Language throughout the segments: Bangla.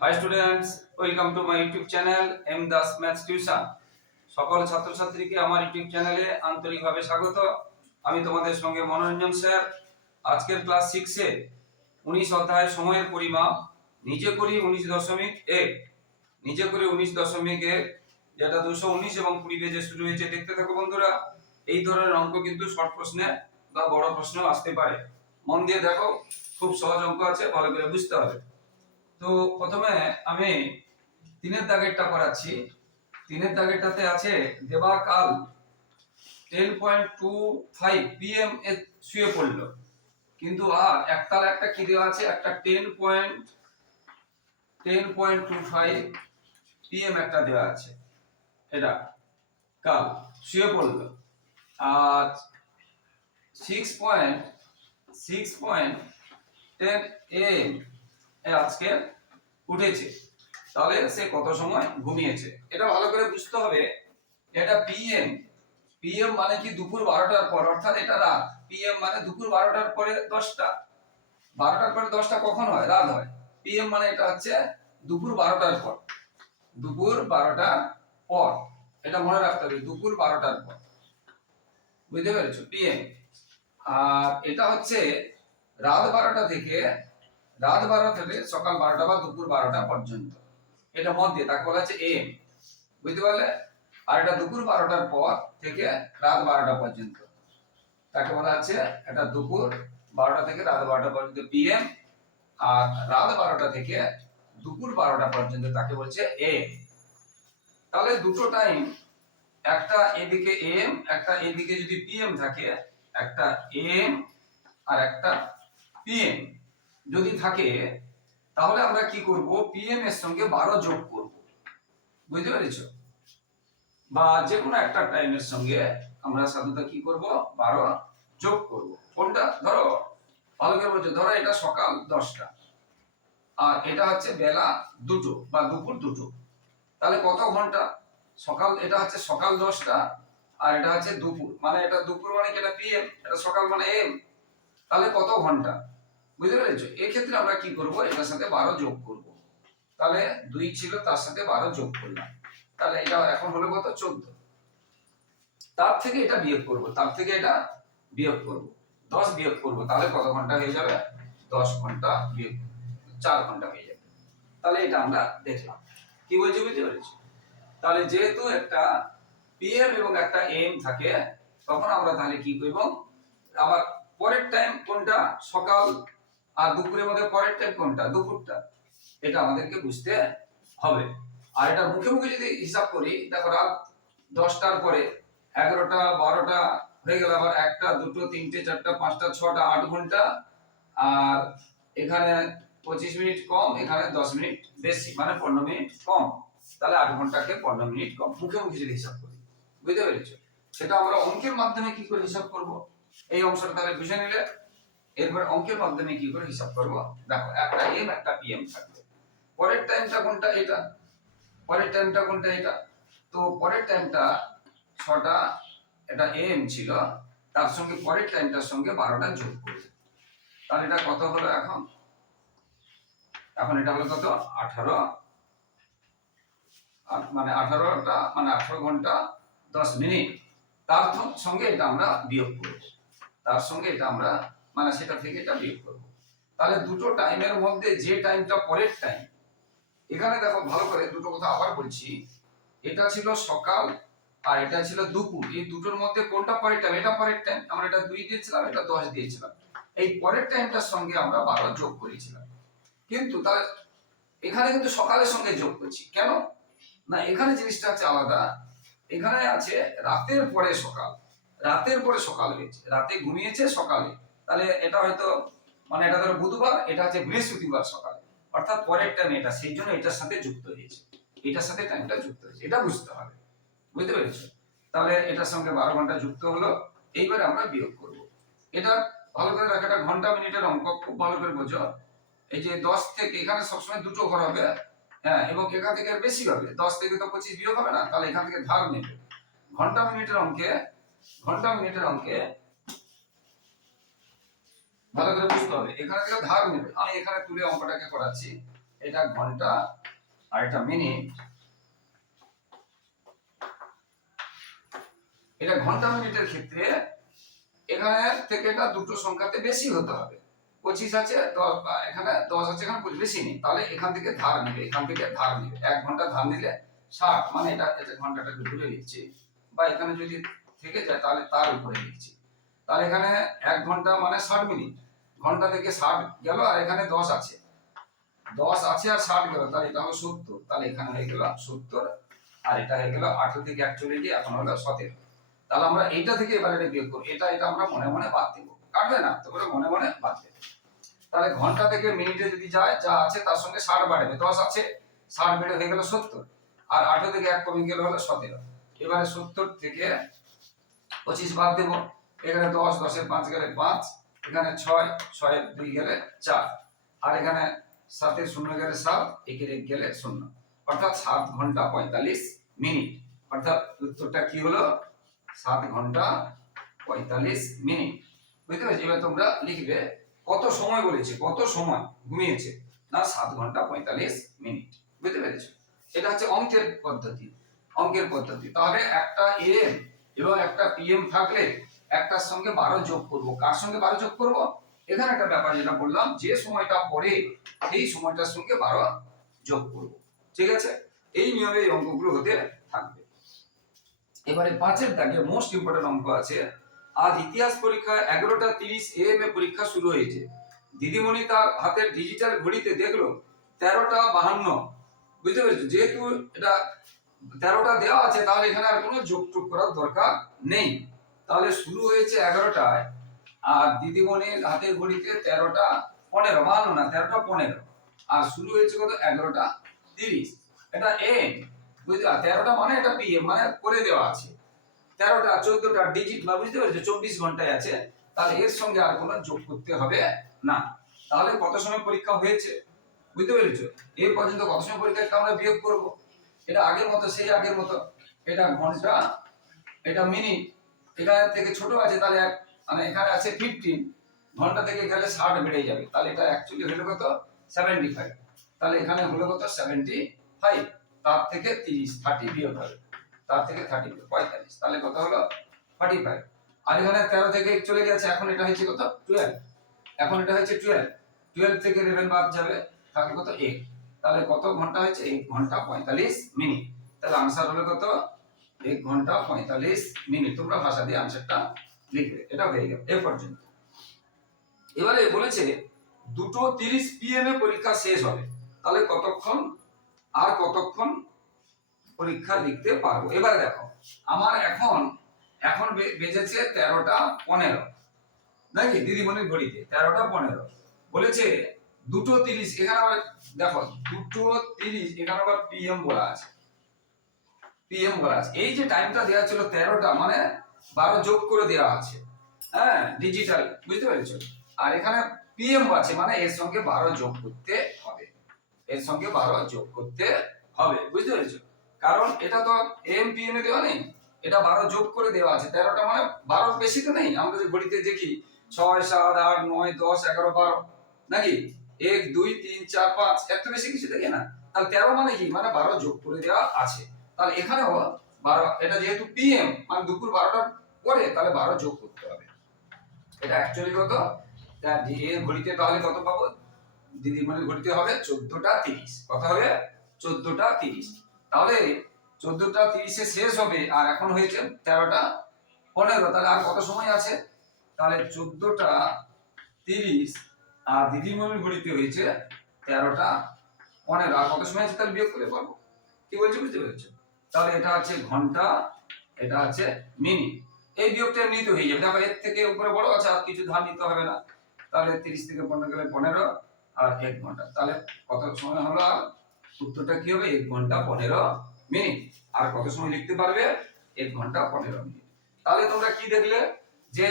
Hi students welcome to my YouTube channel M Das maths tuition সকল ছাত্রছাত্রীকে আমার ইউটিউব চ্যানেলে আন্তরিকভাবে স্বাগত। আমি তোমাদের সঙ্গে মনোরঞ্জন স্যার। আজকের ক্লাস সিক্সে উনিশ অধ্যায় সময়ের পরিমাপ, নিজে করি উনিশ দশমিক এক নিজে করি উনিশ দশমিক এক যেটা দুশো উনিশ এবং কুড়ি পেজে শুরু হয়েছে। দেখতে থাকো বন্ধুরা, এই ধরনের অঙ্ক কিন্তু শর্ট প্রশ্নে বা বড় প্রশ্নেও আসতে পারে। মন দিয়ে দেখো, খুব সহজ অঙ্ক আছে, ভালো করে বুঝতে হবে। তো প্রথমে আমি তিনের দাগেরটা করাচ্ছি। তিনের দাগেরটাতে আছে দেবা কাল ten point two five PM এ শুয়ে পড়ল। কিন্তু আর একতাল একটা কি দেওয়া আছে? একটা ten point ten point two five PM একটা দেওয়া আছে। এটা কাল শুয়ে পড়ল। আর six point six point ten AM আজকে উঠেছে। তাহলে সে কত সময় ঘুমিয়েছে? এটা ভালো করে বুঝতে হবে। এটা পিএম পিএম মানে কি দুপুর বারোটার পর? অর্থাৎ এটা রাত। পিএম মানে দুপুর বারোটার পরে দশটা। বারোটার পরে দশটা কখন হয়? রাত হয়। পিএম মানে এটা হচ্ছে দুপুর বারোটার পর। দুপুর বারোটার পর। এটা মনে রাখতে হবে, দুপুর বারোটার পর। বুঝতে পেরেছ? পিএম আর এটা হচ্ছে রাত বারোটা থেকে রাত বারোটা থেকে সকাল বারোটা বা দুপুর বারোটা পর্যন্ত। এটা মত দিয়ে, তাকে বলা হচ্ছে এম বুঝতে পারলে? আর এটা দুপুর বারোটার পর থেকে রাত বারোটা পর্যন্ত। তাকে বলা হচ্ছে এটা দুপুর বারোটা থেকে রাত বারোটা পর্যন্ত পিএম আর রাত বারোটা থেকে দুপুর বারোটা পর্যন্ত তাকে বলছে এম তাহলে দুটো টাইম একটা এদিকে এম একটা এদিকে যদি পিএম থাকে, একটা এম আর একটা পিএম যদি থাকে, তাহলে আমরা কি করব? পিএম এর সঙ্গে বারো যোগ করব। বুঝতে পেরেছ? বা যে কোনো একটা টাইমের সঙ্গে আমরা সাধারণত কি করব? বারো যোগ করব। কোনটা? ধরো ভালো করে বলছো, ধরো এটা সকাল দশটা। আর এটা হচ্ছে বেলা দুটো বা দুপুর দুটো। তাহলে কত ঘণ্টা? সকাল, এটা হচ্ছে সকাল দশটা আর এটা হচ্ছে দুপুর। মানে এটা দুপুর মানে এটা পিএম এটা সকাল মানে এম তাহলে কত ঘণ্টা? বুঝতে পেরেছ? এক্ষেত্রে আমরা কি করব? এটার সাথে বারো যোগ করব। তাহলে দুই ছিল, তার সাথে বারো যোগ করলাম। তাহলে এটা এখন হলো কত? চোদ্দ। তার থেকে এটা বিয়োগ করব। তার থেকে এটা বিয়োগ করব। দশ বিয়োগ করব। তাহলে কত ঘণ্টা হয়ে যাবে? দশ ঘণ্টা বিয়োগ চার ঘণ্টা হয়ে যাবে। তাহলে এটা আমরা দেখলাম। কি বলছি বুঝতে পেরেছি? তাহলে যেহেতু একটা পিএম এবং একটা এম থাকে, তখন আমরা তাহলে কি করব? আবার পরের টাইম কোনটা? সকাল আর দুপুরের মধ্যে পরের টাইম কোনটা? দুপুরটা। এটা আমাদেরকে বুঝতে হবে। আর এটা মুখে মুখে যদি হিসাব করি, দেখো রাত দশটার পরে এগারোটা, বারোটা হয়ে গেল, আবার একটা, দুটো, তিনটে, চারটা, পাঁচটা, ছটা, আট ঘণ্টা। আর এখানে পঁচিশ মিনিট কম, এখানে দশ মিনিট বেশি মানে পনেরো মিনিট কম। তাহলে আট ঘন্টাকে পনেরো মিনিট কম। মুখে মুখে যদি হিসাব করি। বুঝতে পেরেছ? সেটা আমরা অঙ্কের মাধ্যমে কি করে হিসাব করব? এই অংশটা তাহলে বুঝে নিলে এরপর অঙ্কের মাধ্যমে কি করে হিসাব করব? দেখো, একটা এম একটা পিএম থাকবে। পরের টাইমটা কোনটা? এটা পরের টাইমটা কোনটা? এটা তো পরের টাইমটা ছটা, এটা এম ছিল, তার সঙ্গে পরের টাইমটার সঙ্গে বারোটা যোগ করবে তাহলে এটা কত হলো এখন? এখন এটা হলো কত? আঠারো। মানে আঠারোটা মানে আঠারো ঘণ্টা দশ মিনিট। তার সঙ্গে এটা আমরা বিয়োগ করব তার সঙ্গে এটা আমরা মানে সেটা থেকে এটা বিয়োগ করব। তাহলে দুটো টাইমের মধ্যে যে টাইমটা পরের টাইম এখানে দেখো ভালো করে দুটো কথা আবার বলছি। এটা ছিল সকাল আর এটা ছিল দুপুর। এই দুটোর মধ্যে কোনটা পরের টাইম এটা পরের টাইম আমরা এটা দুই দিয়েছিলাম, এটা দশ দিয়েছিলাম। এই পরের টাইমটার সঙ্গে আমরা বারো যোগ করেছিলাম। কিন্তু তাহলে এখানে কিন্তু সকালের সঙ্গে যোগ করছি। কেন? না, এখানে জিনিসটা হচ্ছে আলাদা। এখানে আছে রাতের পরে সকাল। রাতের পরে সকাল হয়েছে। রাতে ঘুমিয়েছে সকালে। তাহলে এটা হয়তো মানে এটা ধরো বুধবার, এটা হচ্ছে বৃহস্পতিবার সকালে। অর্থাৎ পরের টাইম এটা সেই জন্য এটার সাথে যুক্ত হয়েছে। এটার সাথে টাইমটা যুক্ত হয়েছে। এটা বুঝতে হবে। বুঝতে পেরেছ? তাহলে এটার সঙ্গে বারো ঘণ্টা যুক্ত হলো। এইবারে আমরা বিয়োগ করব। এটা ভালো করে রাখা এটা ঘণ্টা মিনিটের অঙ্ক, খুব ভালো করে বোঝো। এই যে দশ থেকে, এখানে সবসময় দুটো ঘর হবে হ্যাঁ এবং এখান থেকে বেশি হবে। দশ থেকে তো পঁচিশ বিয়োগ হবে না, তাহলে এখান থেকে ধার নেবে। ঘণ্টা মিনিটের অঙ্কে, ঘণ্টা মিনিটের অঙ্কে ভালো করে বুঝতে হবে। এখানে থেকে ধার নেবে। আমি এখানে তুলে অঙ্কটাকে করাচ্ছি। এটা ঘণ্টা আর এটা মিনিট। এটা ঘণ্টা মিনিটের ক্ষেত্রে এখানে থেকে এটা দুটো সংখ্যাতে বেশি হতে হবে। পঁচিশ আছে, দশ বা এখানে দশ আছে, এখানে পঁচিশ, বেশি নেই। তাহলে এখান থেকে ধার নেবে, এখান থেকে ধার নেবে। এক ঘণ্টা ধার নিলে ষাট মানে এটা ঘন্টাটাকে ঘুরে লিখছি বা এখানে যদি থেকে যায়, তাহলে তার উপরে লিখছি তাহলে এখানে এক ঘণ্টা মানে ষাট মিনিট। ঘণ্টা থেকে ষাট গেল আর এখানে দশ আছে। দশ আছে আর ষাট গেল, তাহলে এটা হলো সত্তর। তাহলে এখানে হয়ে গেল সত্তর, আর এটা হয়ে গেল আঠেরো থেকে এক চলে গিয়ে এখন হলো সতেরো। তাহলে আমরা এইটা থেকে এবার এটা বিয়োগ করব এটা এটা আমরা মনে মনে বাদ দেবো। কাটবে না, তোমরা মনে মনে বাদ দেবে। তাহলে ঘণ্টা থেকে মিনিটে যদি যায়, যা আছে তার সঙ্গে ষাট বাড়বে। দশ আছে, ষাট বেড়ে হয়ে গেল সত্তর। আর আঠেরো থেকে এক কমে গেল হলো সতেরো। এবারে সত্তর থেকে পঁচিশ বাদ দেবো। এখানে দশ, দশের পাঁচ গেলে পাঁচ, এখানে ছয়, ছয়ের দুই গেলে চার, আর এখানে সাতের শূন্য গেলে সাত, একের এক গেলে শূন্য। অর্থাৎ সাত ঘণ্টা পঁয়তাল্লিশ মিনিট। অর্থাৎ উত্তরটা কি হলো? সাত ঘণ্টা পঁয়তাল্লিশ মিনিট। বুঝতে পেরেছি? এবার তোমরা লিখবে কত সময় বলেছে, কত সময় ঘুমিয়েছে? না, সাত ঘণ্টা পঁয়তাল্লিশ মিনিট। বুঝতে পেরেছ? এটা হচ্ছে অঙ্কের পদ্ধতি। অঙ্কের পদ্ধতি। তাহলে একটা এম এবং একটা পিএম থাকলে একটার সঙ্গে বারো যোগ করব। কার সঙ্গে বারো যোগ করব? এখানে একটা ব্যাপার যেটা বললাম, যে সময়টা পরে সেই সময়টার সঙ্গে বারো যোগ করব। ঠিক আছে? এই নিয়মে এই অঙ্কগুলো হতে থাকবে। এবারে পাঁচের দাগে মোস্ট ইম্পর্টেন্ট অঙ্ক আছে। আজ ইতিহাস পরীক্ষা এগারোটা তিরিশ এম এ পরীক্ষা শুরু হয়েছে। দিদিমণি তার হাতের ডিজিটাল ঘড়িতে দেখল, তেরোটা বাহান্ন। বুঝতে পেরেছ? যেহেতু এটা তেরোটা দেওয়া আছে, তাহলে এখানে আর কোনো যোগ টোগ করার দরকার নেই। তাহলে শুরু হয়েছে এগারোটায়, আর দিদিমণির হাতের ঘড়িতে তেরোটা পনেরো বাহান্ন না, তেরোটা পনেরো। আর শুরু হয়েছে কত? এগারোটা তিরিশ। এটা এন বুঝলা তেরোটা মানে এটা পিএম মানে করে দেওয়া আছে। তেরোটা, চোদ্দটা ডিজিট বা বুঝতে পেরেছ? চব্বিশ ঘন্টায় আছে। তাহলে এর সঙ্গে আর কোনো যোগ করতে হবে না। তাহলে কত সময় পরীক্ষা হয়েছে? বুঝতে পেরেছ? এর পর্যন্ত কত সময় পরীক্ষা আমরা বিয়োগ করব। এটা আগের মতো, সেই আগের মতো। এটা ঘণ্টা, এটা মিনিট এখানে থেকে ছোট আছে, তাহলে এক- মানে এখানে আছে ফিফটিন ঘণ্টা থেকে গেলে ষাট বেড়ে যাবে। তাহলে এটা অ্যাকচুয়ালি হলো কত? সেভেন্টি ফাইভ তাহলে এখানে হলো কত? সেভেন্টি ফাইভ তার থেকে তিরিশ থার্টি বিয়োগ হবে। তার থেকে থার্টি পঁয়তাল্লিশ। তাহলে কত হলো? ফর্টি ফাইভ আর এখানে তেরো থেকে চলে গেছে, এখন এটা হয়েছে কত? টুয়েলভ এখন এটা হচ্ছে টুয়েলভ টুয়েলভ থেকে ইলেভেন বাদ যাবে তাহলে কত? এক তাহলে কত ঘণ্টা হয়েছে? এক ঘণ্টা পঁয়তাল্লিশ মিনিট। তাহলে আনসার হলো কত? এক ঘণ্টা পঁয়তাল্লিশ মিনিট। তোমরা ভাষা দিয়ে আনসারটা লিখবে। এটা হয়ে গেল। এ পর্যন্ত। এবারে বলেছে, দুটো তিরিশ পিএম এ পরীক্ষা শেষ হবে। তাহলে কতক্ষণ আর কতক্ষণ পরীক্ষা লিখতে পারব? এবারে দেখো, আমার এখন এখন বেজেছে তেরোটা পনেরো। নাকি? দিদিমণির ঘড়িতে, তেরোটা পনেরো। বলেছে, দুটো তিরিশ, এখানে আবার দেখো, দুটো তিরিশ, এখানে আবার পিএম বলা আছে। পিএম বলা আছে। এই যে টাইমটা দেওয়া ছিল তেরোটা মানে বারো যোগ করে দেওয়া আছে। হ্যাঁ ডিজিটাল বুঝতে পেরেছ? আর এখানে পিএম আছে মানে এর সঙ্গে বারো যোগ করতে হবে। এর সঙ্গে বারো যোগ করতে হবে, বুঝতে পেরেছ? কারণ এটা তো এম পিএম এ দেওয়া নেই। এটা বারো যোগ করে দেওয়া আছে। তেরোটা মানে বারো বেশি তো নেই। আমরা যে ঘড়িতে দেখি ছয়, সাত, আট, নয়, দশ, এগারো, বারো। নাকি? এক, দুই, তিন, চার, পাঁচ। এত বেশি কিছু দেখি না। তাহলে তেরো মানে কি? মানে বারো যোগ করে দেওয়া আছে। তাহলে এখানেও বারো, এটা যেহেতু পিএম মানে দুপুর বারোটার পরে তাহলে বারো যোগ করতে হবে। এটা অ্যাকচুয়ালি কত? এর ঘড়িতে তাহলে কত পাবো? দিদিমণির ঘড়িতে হবে চোদ্দটা তিরিশ। কথা হবে চোদ্দটা তিরিশ। তাহলে চোদ্দটা তিরিশে শেষ হবে, আর এখন হয়েছে তেরোটা পনেরো। তাহলে আর কত সময় আছে? তাহলে চোদ্দটা তিরিশ, আর দিদিমণির ঘড়িতে হয়েছে তেরোটা পনেরো। আর কত সময় আছে তাহলে বিয়োগ করে পাবো? কি বলছো? বুঝতে পেরেছ? তাহলে এটা হচ্ছে ঘণ্টা, এটা হচ্ছে মিনিট। এই বিয়োগটা এমনিতে হয়ে যাবে। দেখো, এর থেকে উপরে বড় আছে, আর কিছু ধার নিতে হবে না। তাহলে তিরিশ থেকে পনেরো গেলে পনেরো, আর এক ঘণ্টা। তাহলে কত সময় হলো? আর উত্তরটা কি হবে? এক ঘণ্টা পনেরো মিনিট। আর কত সময় লিখতে পারবে? এক ঘণ্টা পনেরো মিনিট। তাহলে তোমরা কি দেখলে? যে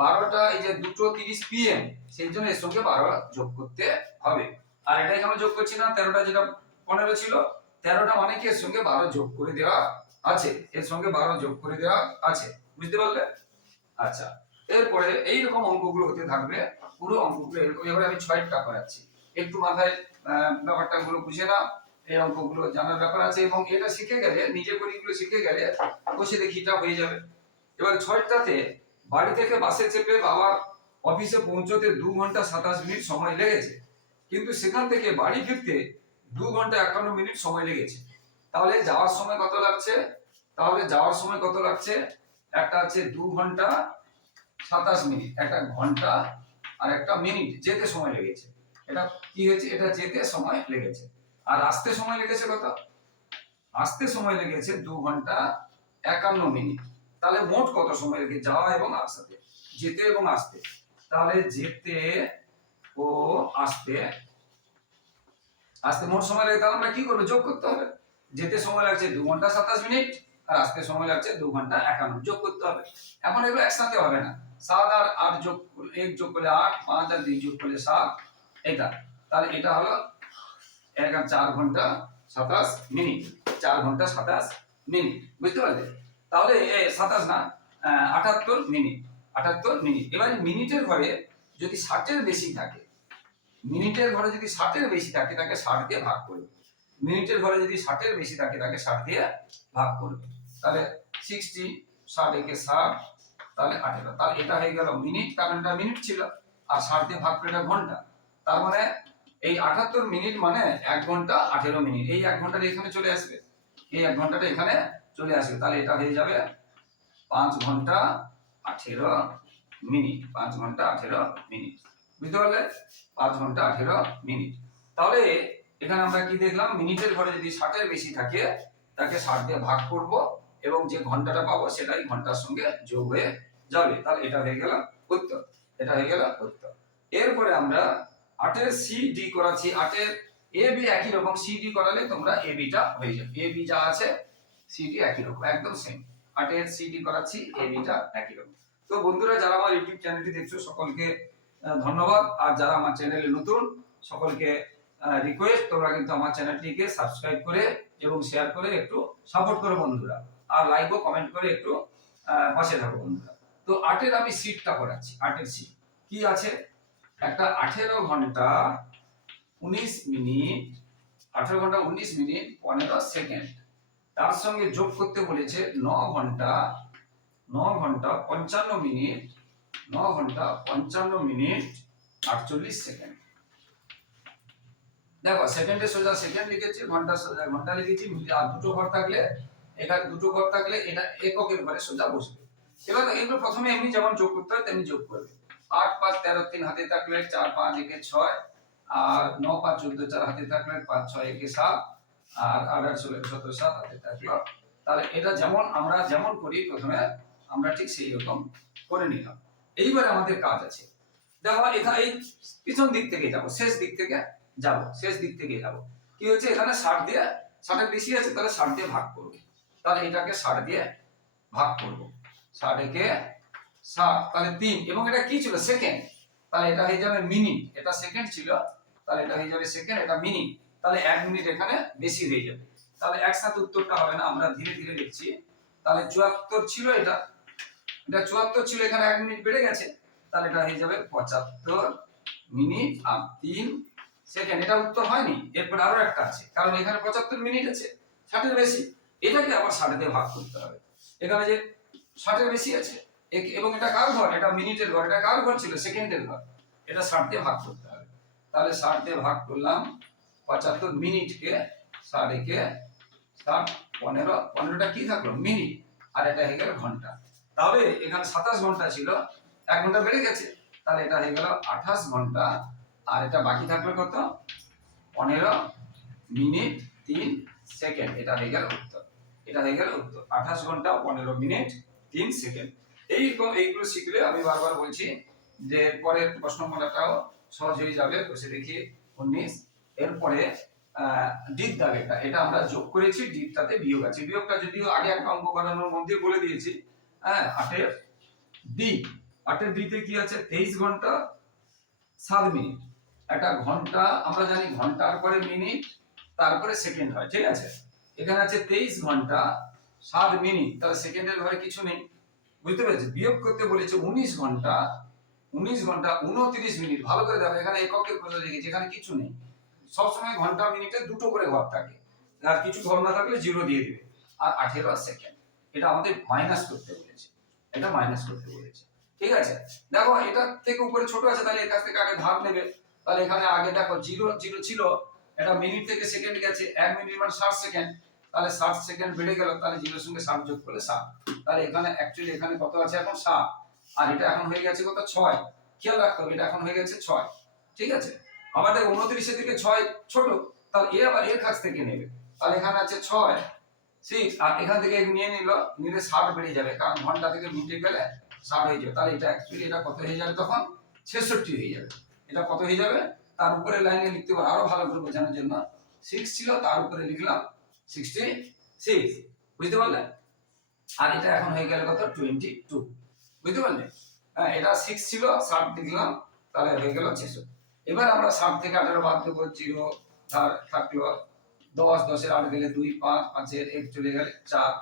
বারোটা, এই যে দুটো তিরিশ পিএম সেই জন্য এর সঙ্গে বারো যোগ করতে হবে। আর এটা এখানে যোগ করছি না, তেরোটা যেটা পনেরো ছিল তেরোটা মানে কি? এর সঙ্গে বারো যোগ করে দেওয়া আছে। এর সঙ্গে বারো যোগ করে দেওয়া আছে। বুঝতে পারলে? আচ্ছা। এরপরে এইরকম অঙ্কগুলো হতে থাকবে। পুরো অঙ্কগুলো এরকম এবারে আমি ছয়টা করাচ্ছি। একটু মাথায় ব্যাপারটা গুলো বুঝে না এই অঙ্কগুলো জানার ব্যাপার আছে এবং এটা শিখে গেলে নিজে করে এগুলো শিখে গেলে বসে দেখিটা হয়ে যাবে। এবার ছয়টাতে বাড়ি থেকে বাসে চেপে বাবার অফিসে পৌঁছতে দু ঘণ্টা সাতাশ মিনিট সময় লেগেছে। কিন্তু সেখান থেকে বাড়ি ফিরতে দু ঘণ্টা একান্ন মিনিট সময় লেগেছে। তাহলে যাওয়ার সময় কত লাগছে? তাহলে যাওয়ার সময় কত লাগছে? একটা আছে দু ঘণ্টা সাতাশ মিনিট, একটা ঘণ্টা আর একটা মিনিট, যেতে সময় লেগেছে। এটা কি হয়েছে? এটা যেতে সময় লেগেছে। আর আসতে সময় লেগেছে কত? আসতে সময় লেগেছে দু ঘণ্টা একান্ন মিনিট। তাহলে মোট কত সময় লেগে যাওয়া এবং আসাতে। যেতে এবং আসতে। তাহলে যেতে ও আসতে আসতে মোট সময় লাগে তাহলে আমরা কি করব? যোগ করতে হবে। যেতে সময় লাগছে দু ঘণ্টা সাতাশ মিনিট, আর আসতে সময় লাগছে দু ঘণ্টা একান্ন যোগ করতে হবে। এখন এগুলো একসাথে হবে না। সাত আর আট যোগ এক যোগ করলে আট, পাঁচ আর দুই যোগ করলে সাত, এটা। তাহলে এটা হলো এক আর চার ঘণ্টা সাতাশ মিনিট। চার ঘণ্টা সাতাশ মিনিট। বুঝতে পারলে? তাহলে সাতাশ না আটাত্তর মিনিট। আটাত্তর মিনিট। এবারে মিনিটের ঘরে যদি ষাটের বেশি থাকে মিনিটের ঘরে যদি ষাটের বেশি থাকে, তাকে ষাট দিয়ে ভাগ করবে। মিনিটের ঘরে যদি ষাটের বেশি থাকে, তাকে ষাট দিয়ে ভাগ করবে। তাহলে সিক্সটি ষাট একে ষাট, তাহলে আঠেরো। তাহলে এটা হয়ে গেল মিনিট কারণ এটা মিনিট ছিল। আর ষাট দিয়ে ভাগ করে ঘণ্টা। তার মানে এই আটাত্তর মিনিট মানে এক ঘণ্টা আঠেরো মিনিট। এই এক ঘন্টাটা এখানে চলে আসবে। এই এক ঘন্টাটা এখানে চলে আসবে। তাহলে এটা হয়ে যাবে পাঁচ ঘণ্টা আঠেরো মিনিট। পাঁচ ঘণ্টা আঠেরো মিনিট। বুঝতে পারলে? পাঁচ ঘণ্টা আঠেরো মিনিট। তাহলে এখানে আমরা কি দেখলাম? মিনিটের ঘরে যদি ষাটের বেশি থাকে, তাকে ষাট দিয়ে ভাগ করব এবং যে ঘন্টাটা পাবো সেটাই ঘণ্টার সঙ্গে যোগ হয়ে যাবে। তাহলে এটা হয়ে গেল উত্তর। এটা হয়ে গেল উত্তর। এরপরে আমরা আটের সি ডি করাচ্ছি। আটের এ বি একই রকম। সি ডি করালে তোমরা এ বিটা হয়ে যাবে। এ বি যা আছে, সি ডি একই রকম, একদম সেম আটের সি ডি করাচ্ছি, এ বিটা একই রকম। তো বন্ধুরা, যারা আমার ইউটিউব চ্যানেলটি দেখছ, সকলকে ধন্যবাদ। আর যারা আমার চ্যানেলে নতুন, সকলকে রিকোয়েস্ট তোমরা কিন্তু আমার চ্যানেলটিকে সাবস্ক্রাইব করে এবং শেয়ার করে একটু সাপোর্ট করো বন্ধুরা। আর লাইক ও কমেন্ট করে একটু পাশে থাকো বন্ধুরা। তো আটের আমি সিটটা করাচ্ছি, আটের সিট কি আছে? একটা আঠেরো ঘণ্টা উনিশ মিনিট, আঠেরো ঘণ্টা উনিশ মিনিট পনেরো সেকেন্ড। তার সঙ্গে যোগ করতে বলেছে ন ঘণ্টা ন ঘণ্টা পঞ্চান্ন মিনিট ন ঘণ্টা পঞ্চান্ন মিনিট আটচল্লিশ সেকেন্ড। দেখো, সেকেন্ডে সোজা সেকেন্ড লিখেছি, ঘণ্টা সোজা ঘণ্টা লিখেছি আর দুটো ঘর থাকলে, এখানে দুটো ঘর থাকলে এটা এককের ঘরে সোজা বসবে। এবার এগুলো প্রথমে এমনি যেমন যোগ করতে হয়, তেমনি যোগ করবে। আট পাঁচ তেরো তিন হাতে থাকলে চার পাঁচ একে ছয়, আর ন পাঁচ চোদ্দ চার হাতে থাকলে পাঁচ ছয় একে সাত, আর আট আট ষোলো সতেরো সাত হাতে থাকল। তাহলে এটা যেমন আমরা যেমন করি, প্রথমে আমরা ঠিক সেই রকম করে নিলাম। এইবার আমাদের কাজ আছে। দেখো এখানে এই পিছন দিক থেকে যাব, শেষ দিক থেকে যাব, শেষ দিক থেকে যাব। কি হচ্ছে, এখানে ষাট দিয়ে ষাটের বেশি আছে, তাহলে ষাট দিয়ে ভাগ করব। তাহলে এটাকে ষাট দিয়ে ভাগ করব। ষাট একে ষাট, তাহলে তিন। এবং এটা কি ছিল? সেকেন্ড। তাহলে এটা হয়ে যাবে মিনিট। এটা সেকেন্ড ছিল। তাহলে এটা হয়ে যাবে সেকেন্ড, এটা মিনিট। তাহলে এক মিনিট এখানে বেশি হয়ে যাবে। তাহলে একসাথে উত্তরটা হবে না, আমরা ধীরে ধীরে লিখছি তাহলে চুয়াত্তর ছিল এটা। এটা চুয়াত্তর ছিল, এখানে এক মিনিট বেড়ে গেছে, তাহলে এটা হয়ে যাবে পঁচাত্তর মিনিট আর তিন সেকেন্ড। এটা উত্তর হয়নি, এরপর আরও একটা আছে, কারণ এখানে পঁচাত্তর মিনিট আছে, ষাটের বেশি। এটাকে আবার ষাটে দিয়ে ভাগ করতে হবে। এখানে যে ষাটের বেশি আছে এবং এটা কার ঘর? এটা মিনিটের ঘর, এটা কার ঘর ছিল? সেকেন্ডের ঘর। এটা ষাট দিয়ে ভাগ করতে হবে। তাহলে ষাট দিয়ে ভাগ করলাম, পঁচাত্তর মিনিটকে ষাট একে ষাট, পনেরো, পনেরোটা কি থাকল? মিনিট। আর এটা হয়ে গেল ঘণ্টা। তাহলে এখানে সাতাশ ঘণ্টা ছিল, এক ঘণ্টা বেড়ে গেছে। তাহলে এটা হয়ে গেল আঠাশ ঘণ্টা। আর এটা বাকি থাকল কত? পনেরো মিনিট তিন সেকেন্ড। এটা হয়ে গেল উত্তর। এটা হয়ে গেল উত্তর। আঠাশ ঘণ্টা পনেরো মিনিট তিন সেকেন্ড। এইরকম এইগুলো শিখলে আমি বারবার বলছি যে পরের প্রশ্নমালাটাও সহজ হয়ে যাবে। বসে দেখি উনিশ। এরপরে ডিপ এটা এটা আমরা যোগ করেছি ডিপটাতে বিয়োগ আছে। বিয়োগটা যদিও আগে একটা অঙ্ক করানোর মধ্যে বলে দিয়েছি হ্যাঁ আটের ডি আটের ডিতে কি আছে? তেইশ ঘণ্টা, সাত মিনিট। একটা ঘণ্টা, আমরা জানি ঘণ্টার পরে মিনিট, তারপরে সেকেন্ড হয়, ঠিক আছে? এখানে আছে তেইশ ঘণ্টা, সাত মিনিট, তাহলে সেকেন্ডের ঘরে কিছু নেই। বুঝতে পেরেছি? বিয়োগ করতে বলেছে উনিশ ঘণ্টা উনিশ ঘণ্টা উনত্রিশ মিনিট। ভালো করে দেখো, এখানে এককের কথা লিখেছি এখানে কিছু নেই। সবসময় ঘণ্টা, মিনিটে দুটো করে ঘর থাকে। আর কিছু ঘর না থাকলে জিরো দিয়ে দিবে। আর আঠেরো সেকেন্ড এটা আমাদের মাইনাস করতে বলেছে। এটা মাইনাস করতে বলেছে। ঠিক আছে? দেখো, এটা থেকে উপরে ছোট আছে, তাহলে এর কাছ থেকে আগে ভাগ নেবে। তাহলে এখানে আগে দেখো জিরো জিরো ছিল। এটা মিনিট থেকে সেকেন্ড গেছে। এক মিনিট মানে ষাট সেকেন্ড তাহলে ষাট সেকেন্ড বেড়ে গেল, তাহলে জিরোর সঙ্গে ষাট যোগ করলে ষাট। তাহলে এখানে অ্যাকচুয়ালি এখানে কত আছে এখন ষাট। আর এটা এখন হয়ে গেছে কত? ছয়। খেয়াল রাখতে হবে, এটা এখন হয়ে গেছে ছয়। ঠিক আছে? আমাদের উনত্রিশের দিকে ছয় ছোট। তাহলে এ আবার এর কাছ থেকে নেবে। তাহলে এখানে আছে ছয়। সিক্স আর এখান থেকে নিয়ে নিল, নিলে ষাট বেড়ে যাবে, কারণ ঘণ্টা থেকে মিনিটে গেলে ষাট হয়ে যাবে। তাহলে এটা অ্যাকচুয়ালি এটা কত হয়ে যাবে তখন? ছেষট্টি হয়ে যাবে। এটা কত হয়ে যাবে? তার উপরে লাইনে লিখতে পারো, আরও ভালো করে বোঝানোর জন্য। সিক্স ছিল, তার উপরে লিখলাম সিক্সটি সিক্স বুঝতে পারলে? আর এটা এখন হয়ে গেল কত? টোয়েন্টি টু বুঝতে পারলে? হ্যাঁ এটা সিক্স ছিল, ষাট লিখলাম, তাহলে হয়ে গেল ছেষট্টি। এবার আমরা ষাট থেকে আঠারো বাদ দেবো জিরো থাকল দশ, দশের আট গেলে দুই, পাঁচ, পাঁচের এক চলে গেলে চার।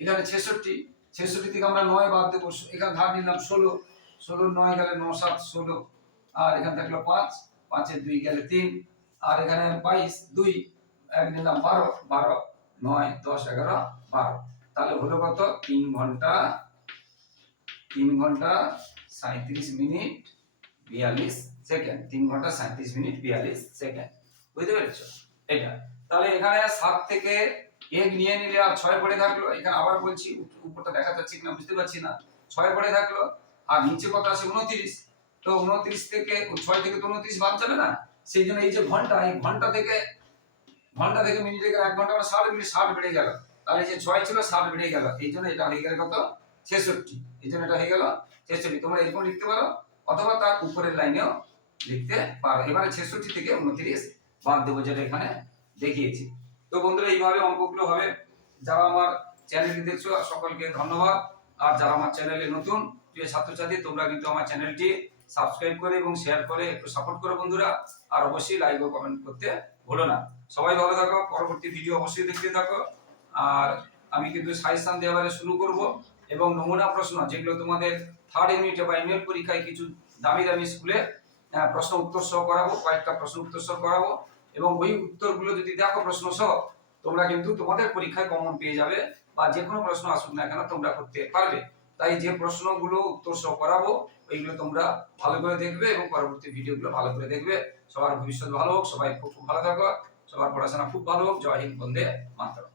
এখানে ছেষট্টি ছেষট্টি থেকে আমরা নয় বাদ দেবো। এখানে ধার নিলাম ষোলো। ষোলো, নয় গেলে ন, সাত, ষোলো। আর এখানে থাকল পাঁচ। পাঁচের দুই গেলে তিন। আর এখানে বাইশ, দুই, এক নিলাম বারো। বারো, নয়, দশ, এগারো, বারো। তাহলে হলো কত? তিন ঘণ্টা তিন ঘণ্টা সাঁত্রিশ মিনিট বিয়াল্লিশ সেকেন্ড। তিন ঘণ্টা সাঁত্রিশ মিনিট বিয়াল্লিশ সেকেন্ড। বুঝতে পেরেছ? এটা। তাহলে এখানে সাত থেকে এক নিয়ে নিলে আর ছয় পড়ে থাকল। এখানে আবার বলছি, উপ- উপরটা দেখা যাচ্ছে কিনা বুঝতে পারছি না। ছয় পড়ে থাকল, আর নিচে কত আছে? উনত্রিশ। তো উনত্রিশ থেকে ছয় থেকে তো উনত্রিশ বাদ যাবে না? সেই জন্য এই যে ঘণ্টা, এই ঘণ্টা থেকে ঘণ্টা থেকে মিনিটে গেলে এক ঘণ্টা মানে ষাট মিনিট, ষাট বেড়ে গেল। তাহলে যে ছয় ছিল, ষাট বেড়ে গেল। এই জন্য এটা হয়ে গেল কত? ছেষট্টি। এই জন্য এটা হয়ে গেল ছেষট্টি। তোমরা এরকম লিখতে পারো, অথবা তার উপরের লাইনেও লিখতে পারো। এবারে ছেষট্টি থেকে উনত্রিশ বাদ দেবো যেটা এখানে দেখিয়েছি। তো বন্ধুরা, এইভাবে অঙ্কগুলো হবে। যারা আমার চ্যানেলটি দেখছ, সকলকে ধন্যবাদ। আর যারা আমার চ্যানেলে নতুন, প্রিয় ছাত্রছাত্রী, তোমরা কিন্তু আমার চ্যানেলটি সাবস্ক্রাইব করে এবং শেয়ার করে, একটু সাপোর্ট করো বন্ধুরা। আর অবশ্যই লাইক ও কমেন্ট করতে ভুলো না। সবাই ভালো থাকো। পরবর্তী ভিডিও অবশ্যই দেখতে থাকো। আর আমি কিন্তু সাজেশন দেওয়ারে শুরু করব। এবং নমুনা প্রশ্ন, যেগুলো তোমাদের থার্ড ইউনিটে বা ইমেল পরীক্ষায় কিছু দামি দামি স্কুলে প্রশ্ন উত্তর সহ করাবো, কয়েকটা প্রশ্ন উত্তর সহ করাবো। এবং ওই উত্তরগুলো যদি দেখো প্রশ্ন সহ, তোমরা কিন্তু তোমাদের পরীক্ষায় কমন পেয়ে যাবে বা যে কোনো প্রশ্ন আসুক না কেন তোমরা করতে পারবে। তাই যে প্রশ্নগুলো উত্তর সহ করাবো, ওইগুলো তোমরা ভালো করে দেখবে এবং পরবর্তী ভিডিওগুলো ভালো করে দেখবে। সবার ভবিষ্যৎ ভালো হোক, সবাই খুব খুব ভালো থাকো। সবার পড়াশোনা খুব ভালো হোক। জয় হিন্দ, বন্দে মাতরম।